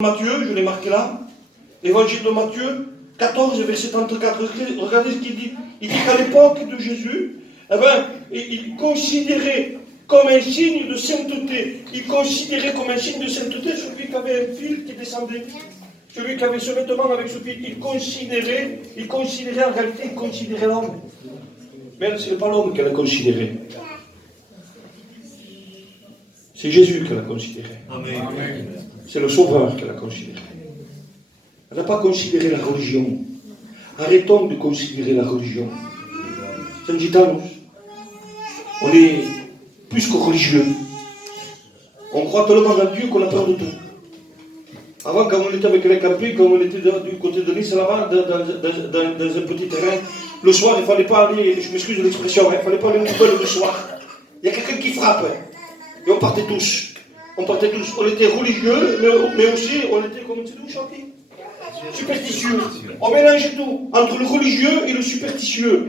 Matthieu, je l'ai marqué là, l'évangile de Matthieu 14, verset 34. Regardez ce qu'il dit. Il dit qu'à l'époque de Jésus, il considérait comme un signe de sainteté. Il considérait comme un signe de sainteté celui qui avait un fil qui descendait. Celui qui avait ce vêtement avec ce fil. Il considérait en réalité, il considérait l'homme. Mais ce n'est pas l'homme qu'elle a considéré. C'est Jésus qu'elle a considéré. Amen. C'est le Sauveur qu'elle a considéré. Elle n'a pas considéré la religion. Arrêtons de considérer la religion. Saint Gitanos, on est plus que religieux. On croit tellement en Dieu qu'on a peur de tout. Avant, quand on était avec les campings, quand on était du côté de Nice, là-bas, dans un petit terrain, le soir, il ne fallait pas aller, je m'excuse de l'expression, il ne fallait pas aller au poubelle le soir. Il y a quelqu'un qui frappe. Et on partait tous. On était religieux, mais aussi, on était, comme tu dis, chantier, superstitieux. On mélangeait tout, entre le religieux et le superstitieux.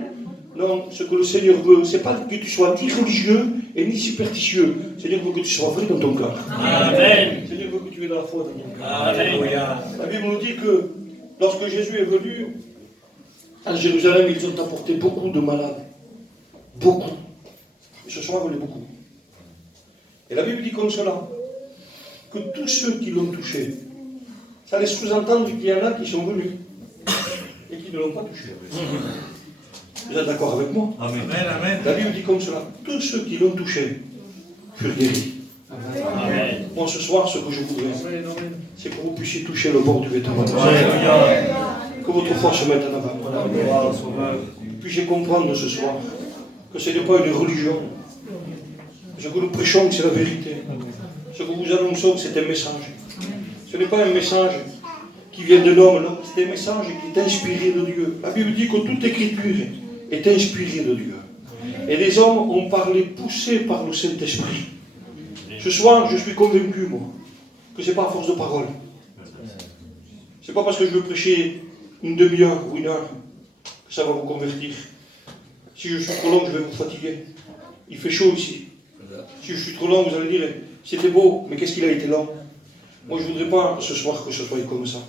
Non, ce que le Seigneur veut, c'est pas que tu sois ni religieux et ni superstitieux. Le Seigneur veut que tu sois vrai dans ton cœur. Amen. Le Seigneur veut que tu aies de la foi dans ton cœur. Alléluia. La Bible nous dit que lorsque Jésus est venu à Jérusalem, ils ont apporté beaucoup de malades. Beaucoup. Et ce soir, on est beaucoup. Et la Bible dit comme cela, que tous ceux qui l'ont touché, ça laisse sous-entendre qu'il y en a qui sont venus et qui ne l'ont pas touché. Vous êtes d'accord avec moi? Amen. La Bible dit comme cela, tous ceux qui l'ont touché furent guéris. Amen. Moi ce soir, ce que je voudrais, c'est que vous puissiez toucher le bord du vêtement. Que votre foi se mette en avant. Puis-je comprendre ce soir que ce n'est pas une religion. Ce que nous prêchons, c'est la vérité. Ce que vous annonçons, c'est un message. Ce n'est pas un message qui vient de l'homme, non, c'est un message qui est inspiré de Dieu. La Bible dit que toute écriture est inspirée de Dieu. Et les hommes ont parlé poussés par le Saint-Esprit. Ce soir, je suis convaincu, moi, que ce n'est pas à force de parole. Ce n'est pas parce que je veux prêcher une demi-heure ou une heure que ça va vous convertir. Si je suis trop long, je vais vous fatiguer. Il fait chaud ici. Si je suis trop long, vous allez dire, c'était beau, mais qu'est-ce qu'il a été long? Moi, je ne voudrais pas ce soir que ce soit comme ça.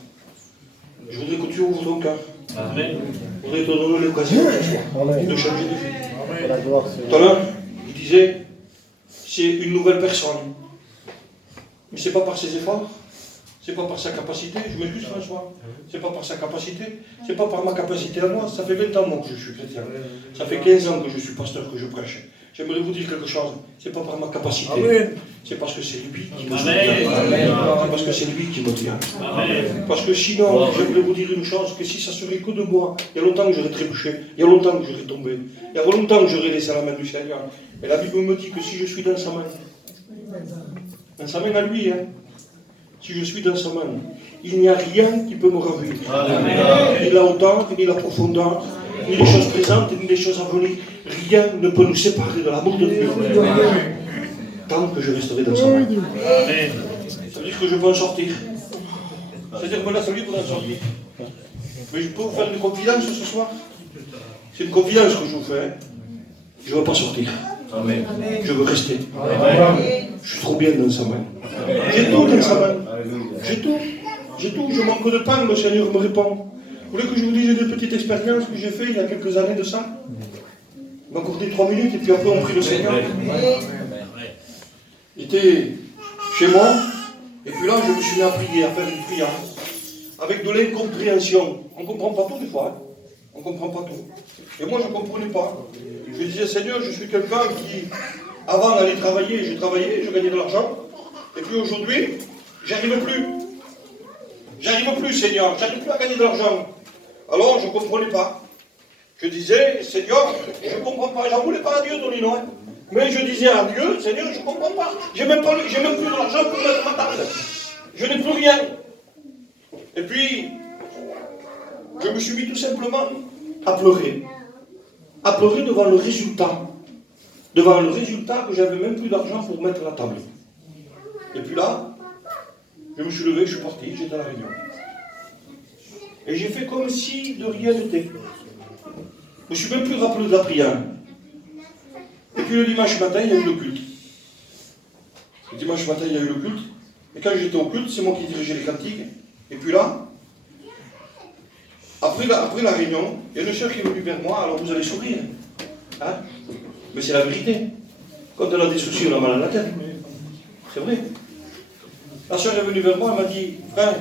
Je voudrais que tu ouvres ton cœur. Amen. Je voudrais te donner l'occasion ce soir de changer de vie. Tout à l'heure, il disait, c'est une nouvelle personne. Mais ce n'est pas par ses efforts, ce n'est pas par sa capacité. Je m'excuse François. Ce n'est pas par sa capacité, ce n'est pas par ma capacité à moi. Ça fait 20 ans moi, que je suis chrétien. Ça fait 15 ans que je suis pasteur, que je prêche. J'aimerais vous dire quelque chose. Ce n'est pas par ma capacité. Amen. C'est parce que c'est lui qui me soutient. C'est parce que c'est lui qui me tient. Parce que sinon, j'aimerais vous dire une chose, que si ça serait que de moi, il y a longtemps que j'aurais trébuché, il y a longtemps que j'aurais tombé, il y a longtemps que j'aurais laissé la main du Seigneur. Et la Bible me dit que si je suis dans sa main à lui, si je suis dans sa main, il n'y a rien qui peut me ravir. Ni la hauteur, ni la profondeur, ni les choses présentes, ni les choses à venir. Rien ne peut nous séparer de l'amour de Dieu. Tant que je resterai dans sa main. Ça veut dire que je peux en sortir. C'est-à-dire que là, ça veut dire qu'on en sortir. Mais je peux vous faire une confidence ce soir. C'est une confidence que je vous fais. Je ne veux pas sortir. Amen. Je veux rester. Amen. Je suis trop bien dans sa main. J'ai tout dans sa main. J'ai tout. Je manque de pain, le Seigneur me répond. Vous voulez que je vous dise une petite expérience que j'ai faite il y a quelques années de ça? Il m'a accordé 3 minutes et puis après on prie le Seigneur. J'étais chez moi et puis là je me suis mis à prier, à faire une prière avec de l'incompréhension. On ne comprend pas tout des fois. On ne comprend pas tout. Et moi je ne comprenais pas. Je disais Seigneur, je suis quelqu'un qui, avant d'aller travailler, je travaillais, je gagnais de l'argent. Et puis aujourd'hui, j'arrive plus. J'arrive plus Seigneur, j'arrive plus à gagner de l'argent. Alors je ne comprenais pas. Je disais, Seigneur, je ne comprends pas. J'en voulais pas à Dieu, Tonino. Mais je disais à Dieu, Seigneur, je ne comprends pas. J'ai même plus de l'argent pour mettre ma table. Je n'ai plus rien. Et puis, je me suis mis tout simplement à pleurer. À pleurer devant le résultat. Devant le résultat que j'avais même plus d'argent pour mettre la table. Et puis là, je me suis levé, je suis parti, j'étais à la réunion. Et j'ai fait comme si de rien n'était. Je ne me suis même plus rappelé de la prière. Et puis le dimanche matin, il y a eu le culte. Le dimanche matin, il y a eu le culte. Et quand j'étais au culte, c'est moi qui dirigeais les cantiques. Et puis là, après la réunion, il y a une soeur qui est venue vers moi, alors vous allez sourire. Hein? Mais c'est la vérité. Quand on a des soucis, on a mal à la tête. C'est vrai. La soeur est venue vers moi, elle m'a dit, frère,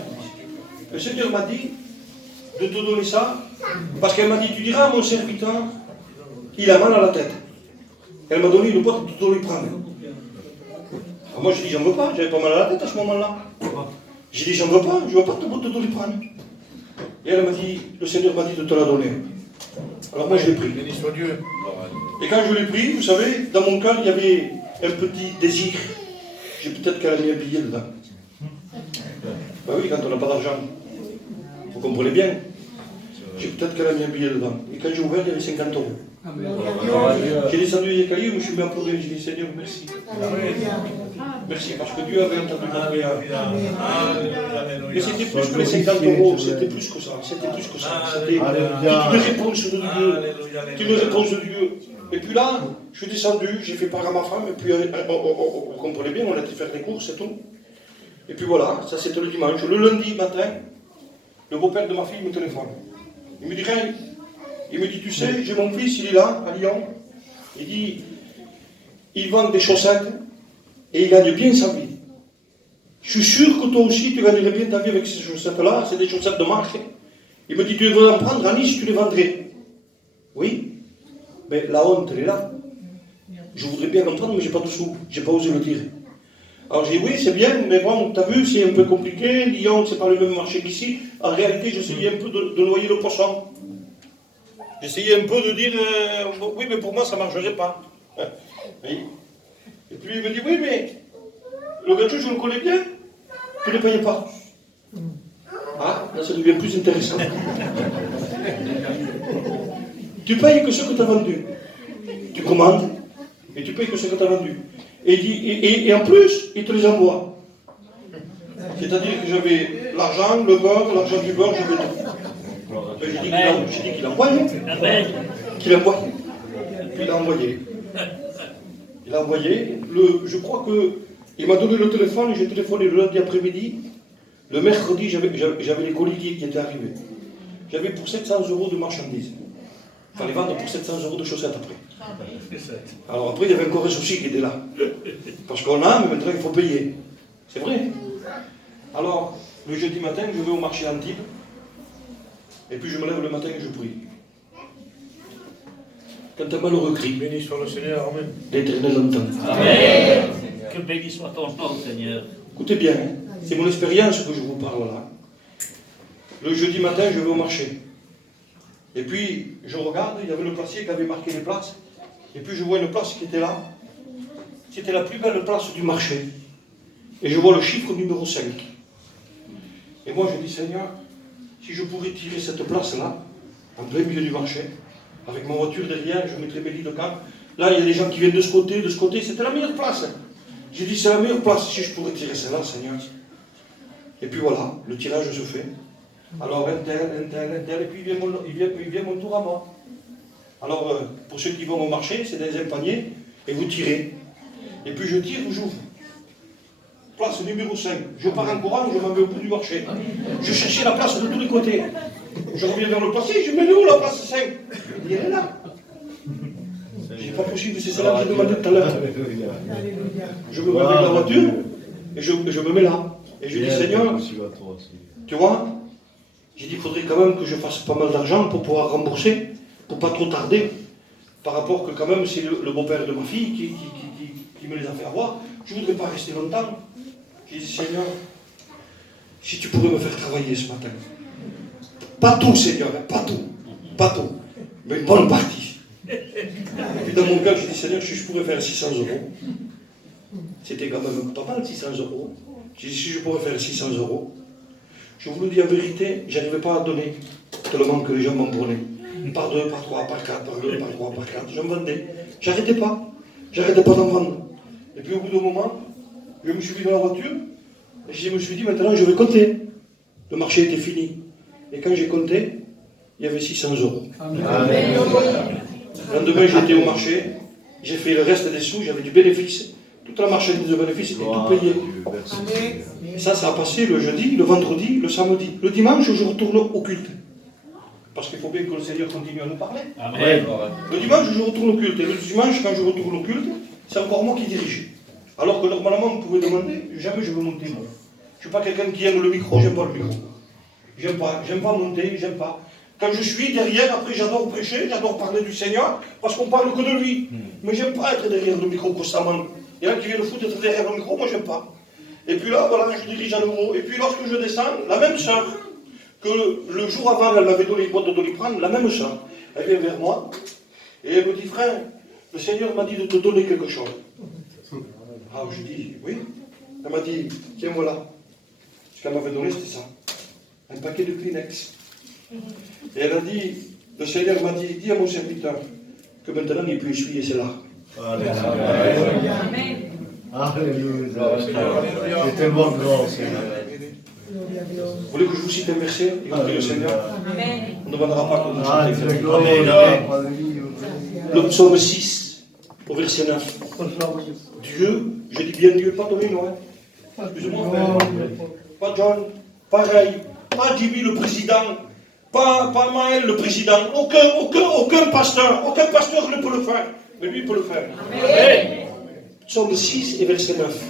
le Seigneur m'a dit de te donner ça, parce qu'elle m'a dit, tu diras à mon serviteur, il a mal à la tête. Elle m'a donné une boîte de Doliprane. Alors moi, j'ai dit, j'en veux pas, j'avais pas mal à la tête à ce moment-là. J'ai dit, j'en veux pas, je veux pas de boîte de Doliprane. Et elle m'a dit, le Seigneur m'a dit de te la donner. Alors moi, je l'ai pris. Béni soit Dieu. Et quand je l'ai pris, vous savez, dans mon cœur, il y avait un petit désir. J'ai peut-être qu'elle a mis un billet dedans. Ben oui, quand on n'a pas d'argent. Vous comprenez bien. J'ai peut-être qu'elle a mis un billet dedans. Et quand j'ai ouvert, il y avait 50 euros. J'ai descendu les cahiers, je me suis mis à pleurer. J'ai dit, Seigneur, merci. Merci, parce que Dieu avait entendu mon prière. Mais c'était plus que les 50 euros, c'était plus que ça. C'était plus que ça. C'était une réponse de Dieu. C'était une réponse de Dieu. Et puis là, je suis descendu, j'ai fait part à ma femme, et puis vous comprenez bien, on a été faire des courses et tout. Et puis voilà, ça c'était le dimanche. Le lundi matin, le beau-père de ma fille me téléphone. Il me dit, Ray, il me dit, tu sais, j'ai mon fils, il est là, à Lyon. Il dit, il vend des chaussettes et il gagne bien sa vie. Je suis sûr que toi aussi, tu gagnerais bien ta vie avec ces chaussettes-là, c'est des chaussettes de marque. Il me dit, tu devrais en prendre à Nice, tu les vendrais. Oui, mais la honte, elle est là. Je voudrais bien en prendre, mais j'ai pas de sous, j'ai pas osé le dire. Alors j'ai dit, oui, c'est bien, mais bon, tu as vu, c'est un peu compliqué, Lyon, c'est pas le même marché qu'ici. En réalité, j'essayais un peu de noyer le poisson. J'essayais un peu de dire, oui, mais pour moi, ça ne marcherait pas. Oui. Et puis il me dit, oui, mais le gâteau, je le connais bien, tu ne le payais pas. Ah, là, ça devient plus intéressant. Tu payes que ce que tu as vendu. Tu commandes, et tu payes que ce que tu as vendu. Et en plus, il te les envoie. C'est-à-dire que j'avais l'argent, le beurre, l'argent du beurre, j'avais tout. J'ai dit qu'il envoyait. Qu'il envoyait. Puis il a envoyé. Il a envoyé. Je crois qu'il m'a donné le téléphone, j'ai téléphoné le lundi après-midi. Le mercredi, j'avais les colis qui étaient arrivés. J'avais pour 700 € de marchandises. Il fallait vendre pour 700 € de chaussettes après. Alors après, il y avait encore un souci qui était là. Parce qu'on a, mais maintenant il faut payer. C'est vrai. Alors, le jeudi matin, je vais au marché Antibes. Et puis je me lève le matin et je prie. Quand un malheureux crie, Béni soit le Seigneur, Amen. l'Éternel entend. Amen. Que béni soit ton nom, Seigneur. Écoutez bien, c'est mon expérience que je vous parle là. Le jeudi matin, je vais au marché. Et puis, je regarde, il y avait le placier qui avait marqué les places. Et puis, je vois une place qui était là. C'était la plus belle place du marché. Et je vois le chiffre numéro 5. Et moi, je dis, Seigneur, si je pourrais tirer cette place-là, en plein milieu du marché, avec ma voiture derrière, je mettrais mes lits de camp. Là, il y a des gens qui viennent de ce côté, c'était la meilleure place. J'ai dit, c'est la meilleure place, si je pourrais tirer celle-là, Seigneur. Et puis voilà, le tirage se fait. Alors, un tel, et puis il vient mon tour à moi. Alors, pour ceux qui vont au marché, c'est dans un panier, et vous tirez. Et puis je tire ou j'ouvre. Place numéro 5. Je pars en courant, je m'en vais au bout du marché. Je cherchais la place de tous les côtés. Je reviens vers le placier, je me mets où la place 5 ? Il est là. Je dis, pas possible, c'est celle-là que j'ai demandé tout à l'heure. Je me mets avec la voiture, et je me mets là. Et je dis, Seigneur, tu vois, j'ai dit, il faudrait quand même que je fasse pas mal d'argent pour pouvoir rembourser, pour pas trop tarder, par rapport que quand même c'est le beau-père de ma fille qui me les a fait avoir. Je ne voudrais pas rester longtemps. J'ai dit, Seigneur, si tu pourrais me faire travailler ce matin. Pas tout, Seigneur, pas tout, mais une bonne partie. Et puis dans mon cœur, j'ai dit, Seigneur, si je pourrais faire 600 €. C'était quand même pas mal, 600 €. J'ai dit, si je pourrais faire 600 €, je vous le dis en vérité, je n'arrivais pas à donner tellement que les gens m'en prenaient. Par 2, par 3, par 4, par 2, par 3, par 4. Je me vendais. J'arrêtais pas d'en vendre. Et puis au bout d'un moment, je me suis mis dans la voiture, et je me suis dit, maintenant je vais compter. Le marché était fini. Et quand j'ai compté, il y avait 600 €. Amen. Le lendemain, j'étais au marché, j'ai fait le reste des sous, j'avais du bénéfice. Toute la marchandise de bénéfice était tout payé. Et ça a passé le jeudi, le vendredi, le samedi. Le dimanche, je retourne au culte. Parce qu'il faut bien que le Seigneur continue à nous parler. Amen. Le dimanche, je retourne au culte. Et le dimanche, quand je retourne au culte, c'est encore moi qui dirige. Alors que normalement, vous pouvez demander, jamais je veux monter moi. Je ne suis pas quelqu'un qui aime le micro, j'aime pas le micro. J'aime pas monter, j'aime pas. Quand je suis derrière, après j'adore prêcher, j'adore parler du Seigneur, parce qu'on parle que de lui. Mais j'aime pas être derrière le micro constamment. Il y en a qui viennent le foutre d'être derrière le micro, moi j'aime pas. Et puis là, voilà, je dirige à nouveau. Et puis lorsque je descends, la même sœur, que le jour avant, elle m'avait donné une boîte de Doliprane, la même sœur, elle vient vers moi, et elle me dit, frère, le Seigneur m'a dit de te donner quelque chose. Ah, je dis, oui. Elle m'a dit, tiens, voilà. Ce qu'elle m'avait donné, c'était ça. Un paquet de Kleenex. Et elle a dit, le Seigneur m'a dit, dis à mon serviteur que maintenant il peut essuyer ses larmes. Alléluia. Alléluia. C'est tellement grand, Seigneur. Vous voulez que je vous cite un verset? Et vous le Seigneur. On ne demandera pas qu'on nous chante. Le psaume 6, au verset 9. Dieu, je dis bien Dieu, pas Domino, hein. Excusez-moi, pas John, pareil, pas Jimmy le président, pas Maël le président, aucun pasteur ne peut le faire, mais lui il peut le faire. Amen. Psaume 6 et verset 9.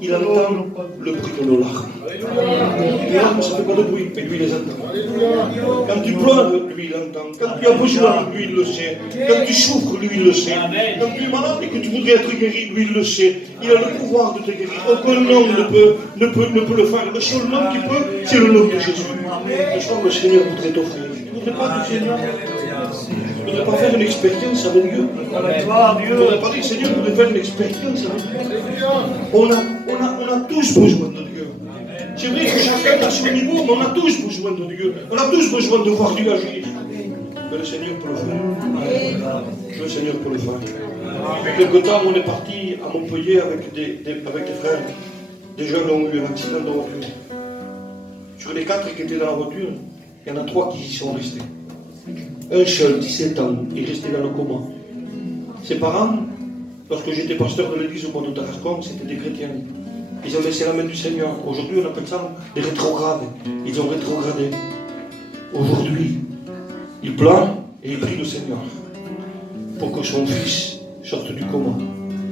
Il entend le bruit de nos larmes. Les larmes, ça ne fait pas de bruit, mais lui, il les entend. Quand tu pleures, lui, il entend. Quand tu as besoin, lui, il le sait. Quand tu souffres, lui, il le sait. Quand tu es malade et que tu voudrais être guéri, lui, il le sait. Il a le pouvoir de te guérir. Aucun homme ne peut le faire. Le seul nom qui peut, c'est le nom de Jésus. Ce soir, le Seigneur voudrait t'offrir. Tu ne voudrais pas du Seigneur? Tu ne voudrais pas faire une expérience avec Dieu? Tu ne voudrais pas dire, Seigneur, je voudrais faire une expérience avec Dieu? On a tous besoin de Dieu. C'est vrai que chacun a son niveau, mais on a tous besoin de Dieu. On a tous besoin de voir Dieu agir. Mais le Seigneur peut le faire. Le Seigneur peut le faire. Il y a quelque temps, on est parti à Montpellier avec des frères. Des jeunes ont eu un accident de voiture. Sur les 4 qui étaient dans la voiture, il y en a 3 qui y sont restés. Un seul, 17 ans, est resté dans le coma. Ses parents, lorsque j'étais pasteur de l'église au mois de Tarascon, c'était des chrétiens. Ils ont laissé la main du Seigneur. Aujourd'hui, on appelle ça des rétrogrades. Ils ont rétrogradé. Aujourd'hui, il pleure et il prie le Seigneur pour que son fils sorte du coma.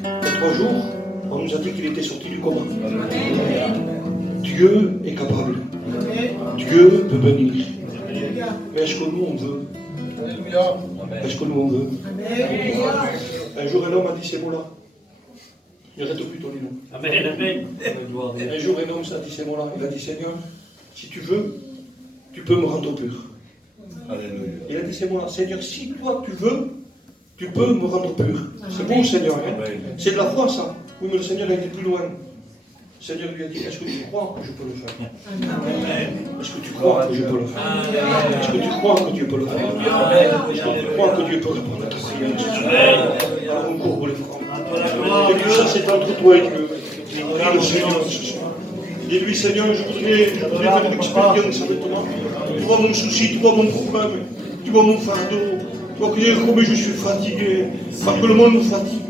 Il y a 3 jours, on nous a dit qu'il était sorti du coma. Dieu est capable. Dieu peut bénir. Mais est-ce que nous, on veut? Est-ce que nous, on veut? Un jour, un homme a dit ces mots-là. N'arrête plus ton nom. Amen, amen. Un jour, un homme a dit ces mots-là. Il a dit, Seigneur, si tu veux, tu peux me rendre pur. Alléluia. Il a dit ces mots-là. Seigneur, si toi tu veux, tu peux me rendre pur. C'est bon, Seigneur. Hein? C'est de la foi, ça. Oui, mais le Seigneur a été plus loin. Le Seigneur lui a dit, est-ce que tu crois que je peux le faire? Est-ce que tu crois que je peux le faire? Est-ce que tu crois que Dieu peut le faire? Est-ce que tu crois que Dieu peut répondre à ta prière? Alors on courbe les francs. Et puis ça, c'est entre toi et Dieu. Prie le Seigneur ce soir. Dis-lui, Seigneur, je voudrais faire une expérience avec toi. Tu vois mon souci, tu vois mon problème, tu vois mon fardeau. Tu vois que combien je suis fatigué. Parce que le monde nous fatigue.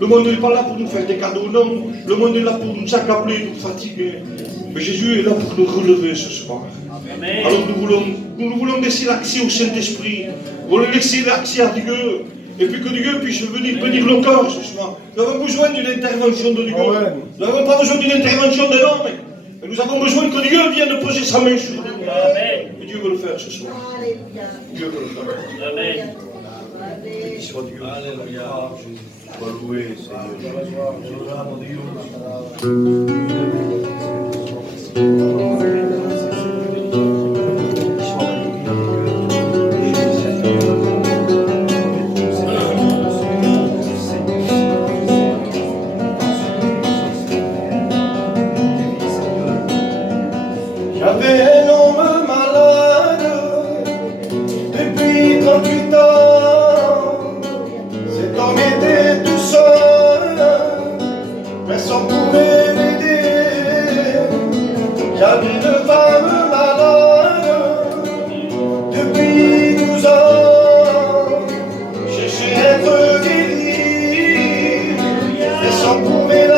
Le monde n'est pas là pour nous faire des cadeaux, non. Le monde est là pour nous accabler, nous fatiguer. Mais Jésus est là pour nous relever ce soir. Amen. Alors nous voulons laisser l'accès au Saint-Esprit. Nous voulons laisser l'accès à Dieu. Et puis que Dieu puisse venir bénir nos corps ce soir. Nous avons besoin d'une intervention de Dieu. Nous n'avons pas besoin d'une intervention de l'homme. Mais nous avons besoin que Dieu vienne poser sa main sur nous. Amen. Et Dieu veut le faire ce soir. Dieu veut le faire. Amen. Béni soit Dieu. Alléluia. Sois loué, Seigneur. J'avais un homme malade depuis 38 ans. Cet homme était tout seul, personne pouvait l'aider. J'avais une femme malade depuis 12 ans. Cherchais à être guéri, personne pouvait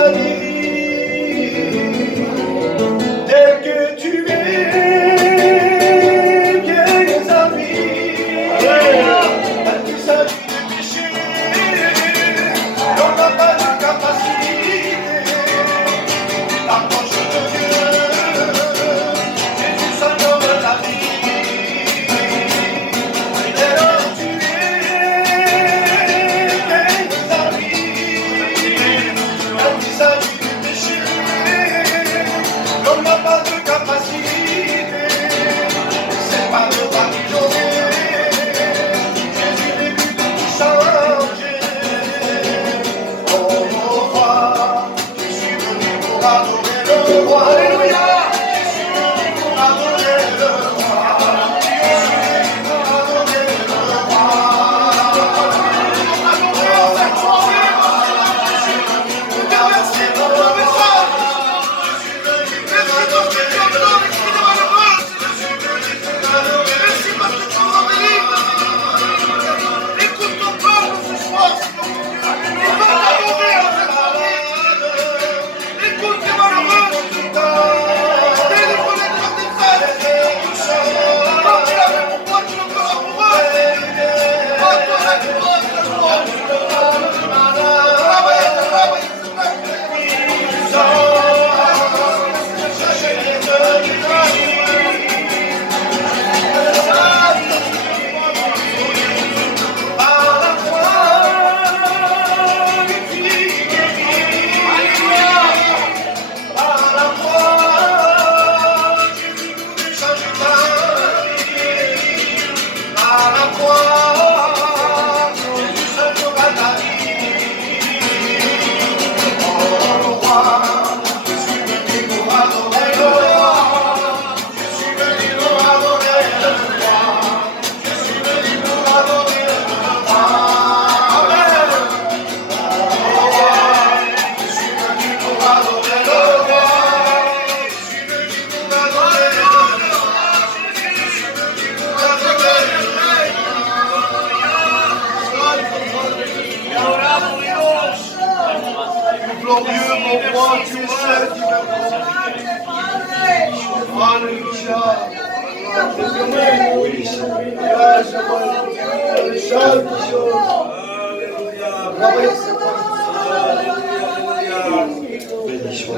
roi, tu es seul qui Alléluia. Oui, Seigneur. Béni soit.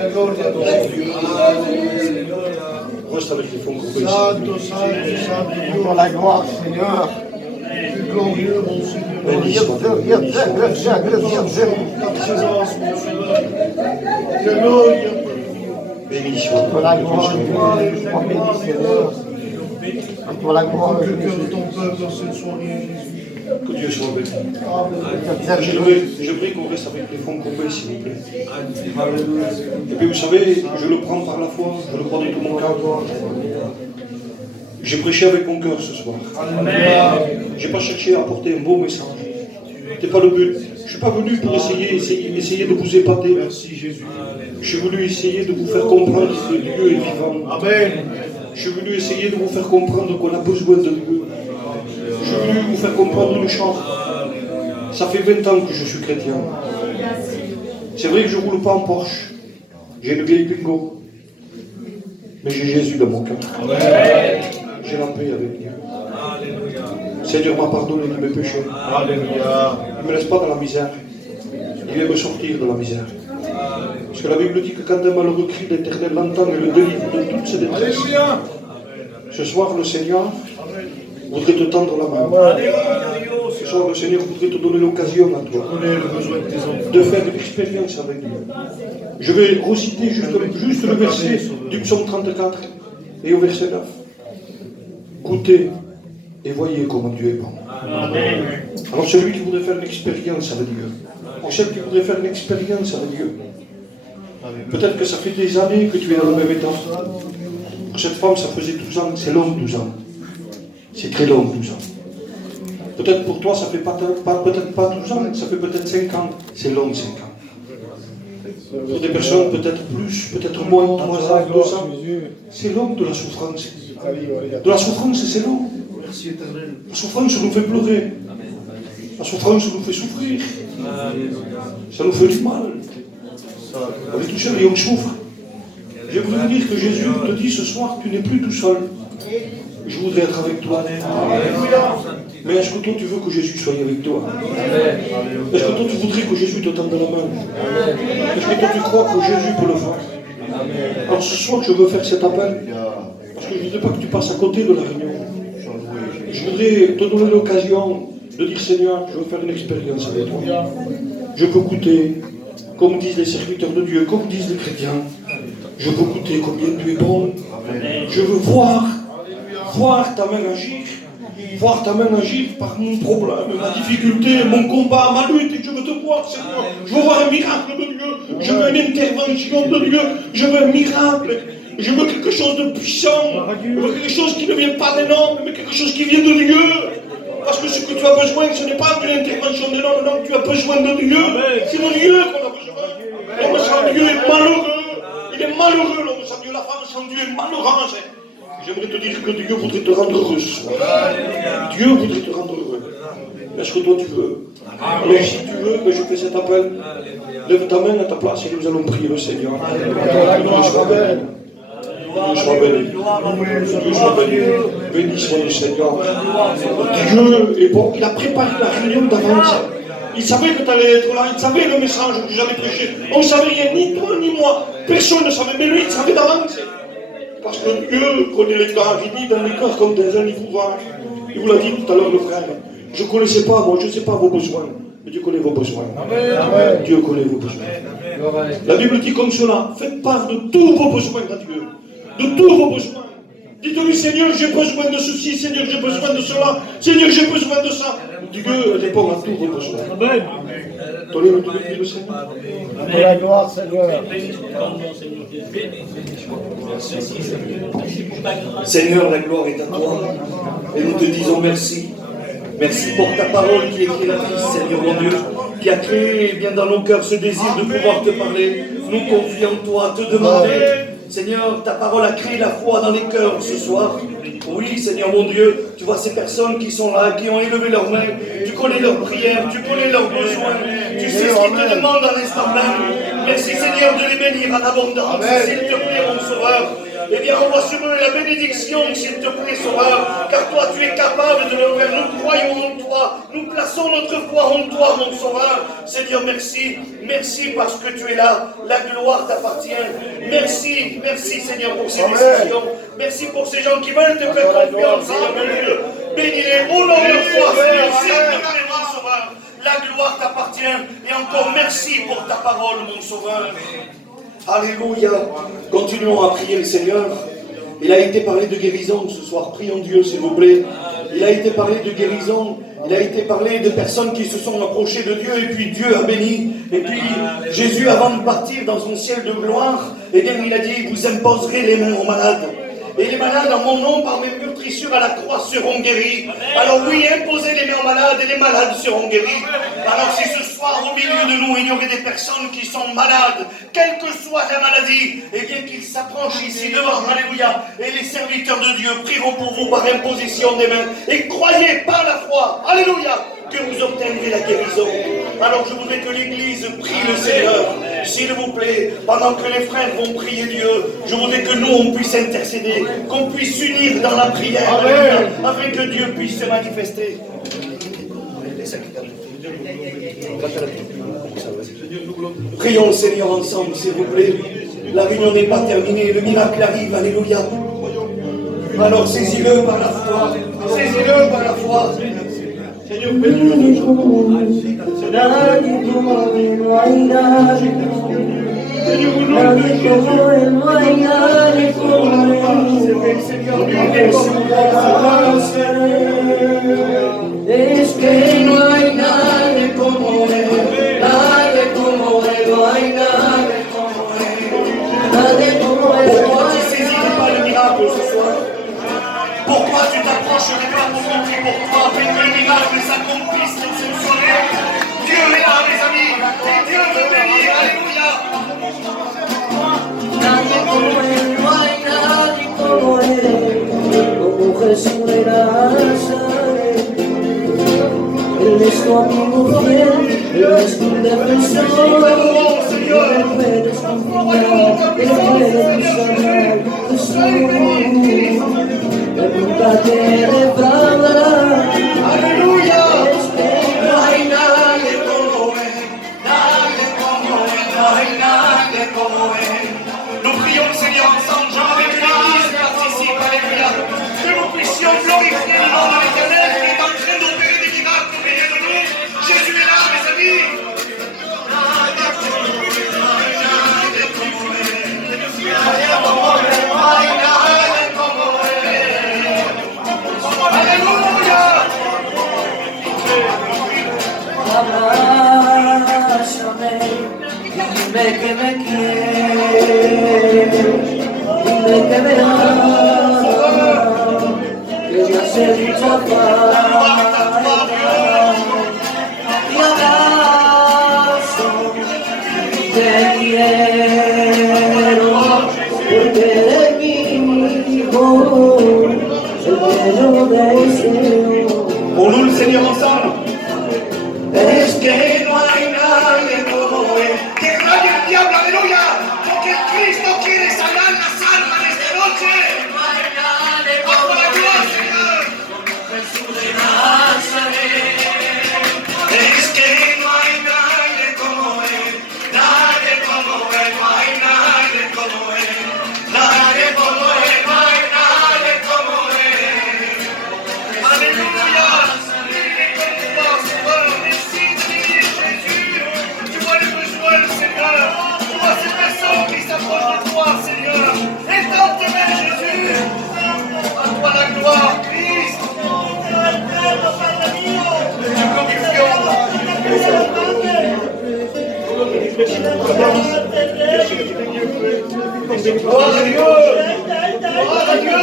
Reste avec les fonds courbés. Pour la gloire, Seigneur. Glorieux, mon Seigneur. Béni soit. Béni soit. Pour la gloire, Seigneur. Pour la gloire, Que le cœur de ton peuple dans cette soirée, Jésus. Que Dieu soit béni. Je prie qu'on reste avec les fonds courbés, s'il vous plaît. Et puis vous savez, je le prends par la foi, je le crois de tout mon cœur. J'ai prêché avec mon cœur ce soir. Je n'ai pas cherché à apporter un beau message. Ce n'était pas le but. Je ne suis pas venu pour essayer de vous épater. Merci Jésus. Je suis venu essayer de vous faire comprendre que Dieu est vivant. Amen. Je suis venu essayer de vous faire comprendre qu'on a besoin de Dieu. Je suis venu vous faire comprendre une chose. Ça fait 20 ans que je suis chrétien. C'est vrai que je ne roule pas en Porsche. J'ai une vieille Twingo. Mais j'ai Jésus dans mon cœur. J'ai la paix avec Dieu. Seigneur m'a pardonné de mes péchés. Alléluia. Il ne me laisse pas dans la misère. Il vient me sortir de la misère. Parce que la Bible dit que quand un malheureux crie, l'Éternel l'entend et le délivre de toutes ses détresses. Alléluia. Ce soir, le Seigneur voudrait te tendre la main. Ce soir, le Seigneur voudrait te donner l'occasion à toi Connais le besoin de tes enfants. de faire une expérience avec Dieu. Je vais reciter juste le verset du psaume 34 et au verset 9. Goûtez et voyez comment Dieu est bon. Alors celui qui voudrait faire une expérience avec Dieu, ou celle qui voudrait faire une expérience avec Dieu, peut-être que ça fait des années que tu es dans le même état. Pour cette femme, ça faisait 12 ans, c'est long 12 ans. C'est très long 12 ans. Peut-être pour toi, ça fait peut-être pas 12 ans, ça fait peut-être 5 ans, c'est long 5 ans. Pour des personnes, peut-être plus, peut-être moins, 3 ans, 2 ans, c'est long de la souffrance. De la souffrance, c'est long. Merci éternel. La souffrance nous fait pleurer. La souffrance nous fait souffrir. Ça nous fait du mal. On est tout seul et on souffre. Je voudrais vous dire que Jésus te dit ce soir, tu n'es plus tout seul. Je voudrais être avec toi. Mais est-ce que toi tu veux que Jésus soit avec toi? Est-ce que toi tu voudrais que Jésus te tende la main? Est-ce que toi tu crois que Jésus peut le faire? Alors ce soir je veux faire cet appel. Parce que je ne voudrais pas que tu passes à côté de la réunion. Je voudrais te donner l'occasion de dire Seigneur, je veux faire une expérience avec toi. Je peux goûter, comme disent les serviteurs de Dieu, comme disent les chrétiens. Je veux goûter combien tu es bon. Je veux voir ta main agir. Voir ta main agir par mon problème, ma difficulté, mon combat, ma lutte. Et je veux te voir, Seigneur. Je veux voir un miracle de Dieu. Je veux une intervention de Dieu. Je veux un miracle. Je veux quelque chose de puissant. Je veux quelque chose qui ne vient pas des hommes, mais quelque chose qui vient de Dieu. Parce que ce que tu as besoin, ce n'est pas d'une intervention de l'homme, non, tu as besoin de Dieu. C'est de Dieu qu'on a besoin. L'homme sans Dieu est malheureux. Il est malheureux, l'homme sans Dieu. La femme sans Dieu est malheureuse. J'aimerais te dire que Dieu voudrait te rendre heureux ce soir. Dieu voudrait te rendre heureux. Est-ce que toi tu veux? Alors si tu veux, je fais cet appel. Lève ta main à ta place et nous allons prier le Seigneur. Que Dieu soit béni. Dieu soit béni. Dieu soit béni. Béni soit le Seigneur. Dieu est bon. Il a préparé la réunion d'avance. Il savait que tu allais être là. Il savait le message que j'allais prêcher. On ne savait rien, ni toi ni moi. Personne ne savait, mais lui, il savait d'avance. Parce que Dieu connaît les cœurs. Il dit dans les cœurs comme des enivroirs. Il vous l'a dit tout à l'heure, le frère. Je ne connaissais pas, moi, je ne sais pas vos besoins. Mais Dieu connaît vos besoins. Amen. Dieu connaît vos besoins. Amen. La Bible dit comme cela, faites part de tous vos besoins à Dieu. De tous vos besoins. Dites-lui, Seigneur, j'ai besoin de ceci, Seigneur, j'ai besoin de cela, Seigneur, j'ai besoin de ça. Dieu répond à tous vos besoins. Amen. Donnez-le le Seigneur. Pour la gloire, Seigneur. Seigneur, la gloire est à toi. Et nous te disons merci. Merci pour ta parole qui est créatrice, Seigneur mon Dieu, qui a créé bien dans nos cœurs ce désir de pouvoir te parler. Nous confions en toi, te demander. Seigneur, ta parole a créé la foi dans les cœurs ce soir. Oui, Seigneur mon Dieu, tu vois ces personnes qui sont là, qui ont élevé leurs mains. Tu connais leurs prières, tu connais leurs besoins. Tu sais ce qu'ils te demandent à l'instant même. Merci Seigneur de les bénir en abondance, s'il te plaît mon Sauveur. Eh bien, envoie sur eux la bénédiction, s'il te plaît, Sauveur, car toi, tu es capable de le faire. Nous croyons en toi, nous plaçons notre foi en toi, mon Sauveur. Seigneur, merci, merci parce que tu es là, la gloire t'appartient. Merci, merci Seigneur pour ces décisions. Merci pour ces gens qui veulent te faire confiance, Seigneur mon Dieu. Bénis-les, honore leur foi, Seigneur, s'il te plaît, mon Sauveur. La gloire t'appartient, et encore merci pour ta parole, mon Sauveur. Alléluia. Continuons à prier le Seigneur. Il a été parlé de guérison ce soir. Prions Dieu, s'il vous plaît. Il a été parlé de guérison. Il a été parlé de personnes qui se sont approchées de Dieu et puis Dieu a béni. Et puis Jésus, avant de partir dans son ciel de gloire, eh bien, il a dit, vous imposerez les mains aux malades. Et les malades, en mon nom, par mes meurtrissures à la croix, seront guéris. Alors oui, imposez les mains aux malades et les malades seront guéris. Alors si ce soir, au milieu de nous, il y aurait des personnes qui sont malades, quelle que soit la maladie, eh bien qu'ils s'approchent ici devant, alléluia. Et les serviteurs de Dieu prieront pour vous par imposition des mains. Et croyez par la foi, alléluia, que vous obtiendrez la guérison. Alors je voudrais que l'Église prie le Seigneur, s'il vous plaît, pendant que les frères vont prier Dieu. Je voudrais que nous, on puisse intercéder, qu'on puisse s'unir dans la prière, alléluia, afin que Dieu puisse se manifester. Prions le Seigneur ensemble, s'il vous plaît. La réunion n'est pas terminée, le miracle arrive, alléluia. Alors saisis-le par la foi, saisis-le par la foi. Seigneur, bénis-le. Es que no hay nadie como Él, nadie como Él, no hay nadie como Él, nadie como Él. Pourquoi tu saisirais pas le miracle ce soir? Pourquoi tu t'approcherais pas pour montrer pour toi afin que le miracle s'accomplisse dans cette soirée? Dieu est là, mes amis, et Dieu veut bénir, alléluia. Nadie como Él, no hay nadie como Él, como Jesús de Nazaret. Él es tu amigo fiel, Él es tu defensor, Él puedes confiar, Él puedes sanar, Jesús, Él nunca te defraudará. Aleluya. Es que no hay nadie como Él, Nadie como Él, no hay nadie como Él. Nous prions le Seigneur ensemble, je voudrais que l'Église participe, alléluia. Que nous puissions glorifier le nom de l'Éternel qui est en train d'opérer des miracles au milieu de nous. Jésus est là, mes amis. Alléluia. abrázame, dime que me quieres, dime que me amas, que me hace mucha falta. Y abrazo, te quiero, porque eres mi hijo, el que yo deseo. Pour nous, le Seigneur ensemble. Es que no hay nadie como Él. Que raye el diablo, aleluya. Porque Cristo quiere sanar las almas de esta noche. No hay nadie ¡Bajo como la gloria, Él. Señor! Jesús de Nazaret. Es que no hay nadie como Él. Nadie como Él. No hay nadie como Él. Nadie como Él. No hay nadie como Él. Alléluia. Merci de bénir Jésus. Tu vois les besoins, Seigneur. Tu vois ces personnes qui s'approchent de toi, Seigneur. Étends tes mains, Jésus. À toi la gloire, Christ. Gloire à Dieu. Gloire à Dieu.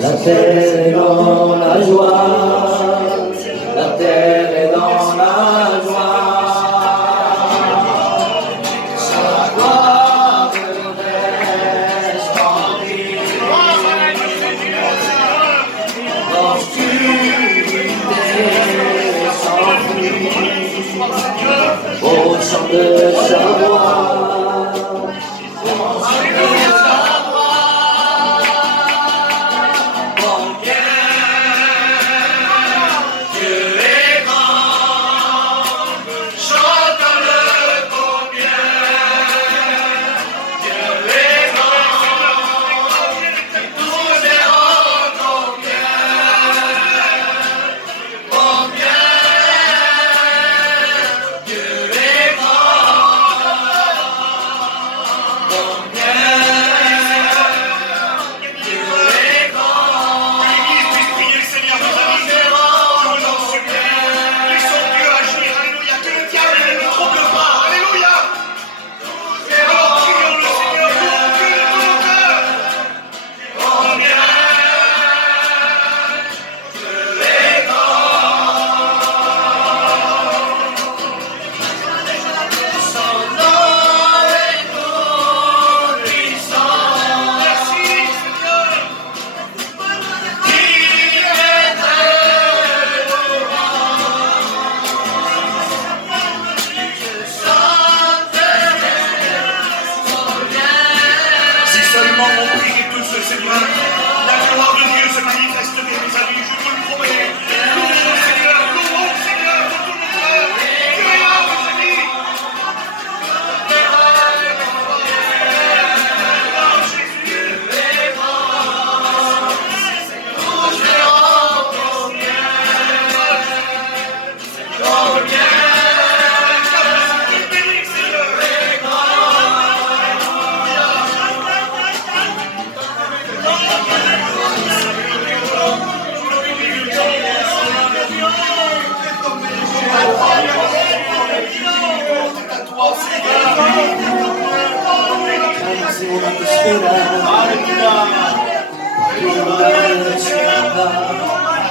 La terre est dans la joie, la terre est dans de savoir.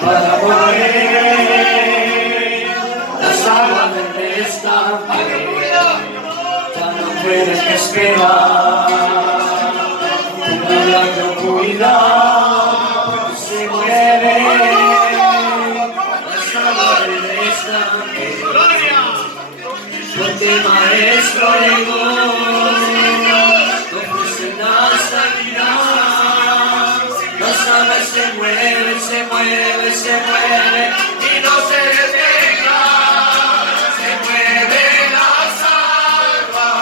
Para morir, las aguas del estanque ya no pueden esperar. Tu milagro cuida, se mueve, las aguas del estanque. Fuerte maestro llegó, ofrece la sanidad. Los aves se mueven, se mueve, se mueve y no se despega. Se mueve las aguas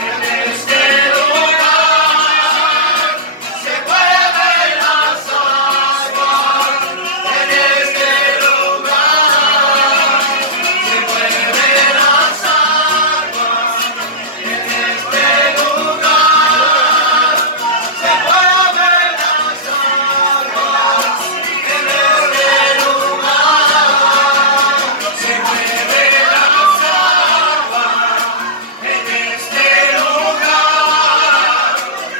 en este lugar. Se mueve las aguas en este lugar. Se mueve las aguas en este lugar. Se mueve las aguas en este lugar. Se mueve las aguas en este lugar. Se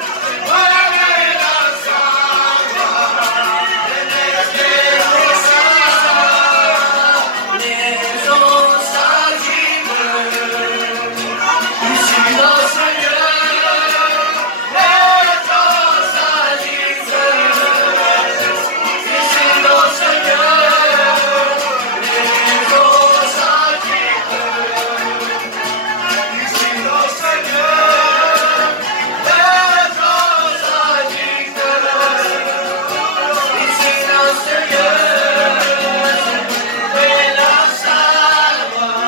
mueve las aguas en este lugar. Jesús allí y si lo Señor, Jesús allí y si lo Señor, Jesús allí y si lo Señor, Jesús allí y si lo Señor, de las aguas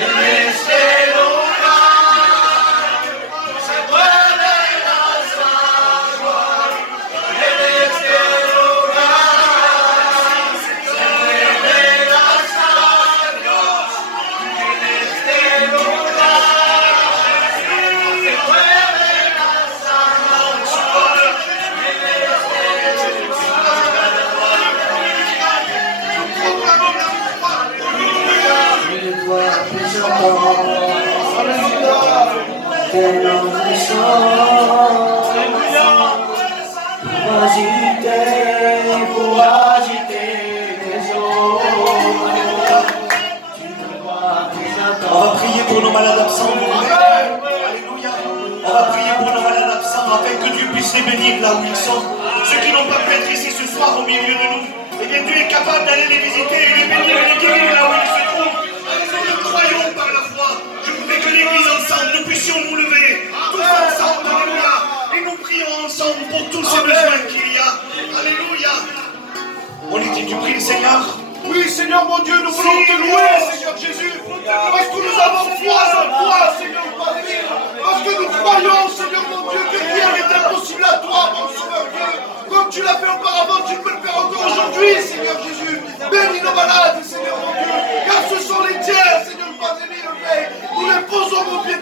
en este lugar. Se mueven las aguas en este lugar. Se mueven las aguas en este lugar. Se mueven las aguas en On va prier pour nos malades absents. Alléluia. On va prier pour nos malades absents afin que Dieu puisse les bénir là où ils sont. Ceux qui n'ont pas pu être ici ce soir au milieu de nous, eh bien Dieu est capable d'aller les visiter et les bénir et les guérir là où ils se trouvent. Nous le croyons par la foi. Je vous nous lever, tous ensemble, alléluia. Et nous prions ensemble pour tous ces besoins qu'il y a. Alléluia. On lui dit, tu pries le Seigneur? Oui, Seigneur mon Dieu, nous voulons te louer, Seigneur Jésus, parce que nous avons foi en toi, Seigneur Père. Parce que nous croyons, Seigneur mon Dieu, que rien n'est impossible à toi, mon Sauveur Dieu. Comme tu l'as fait auparavant, tu peux le faire encore aujourd'hui, Seigneur Jésus. Bénis nos malades, Seigneur mon Dieu, car ce sont les tiens, Seigneur Père. Nous les posons, mon pied.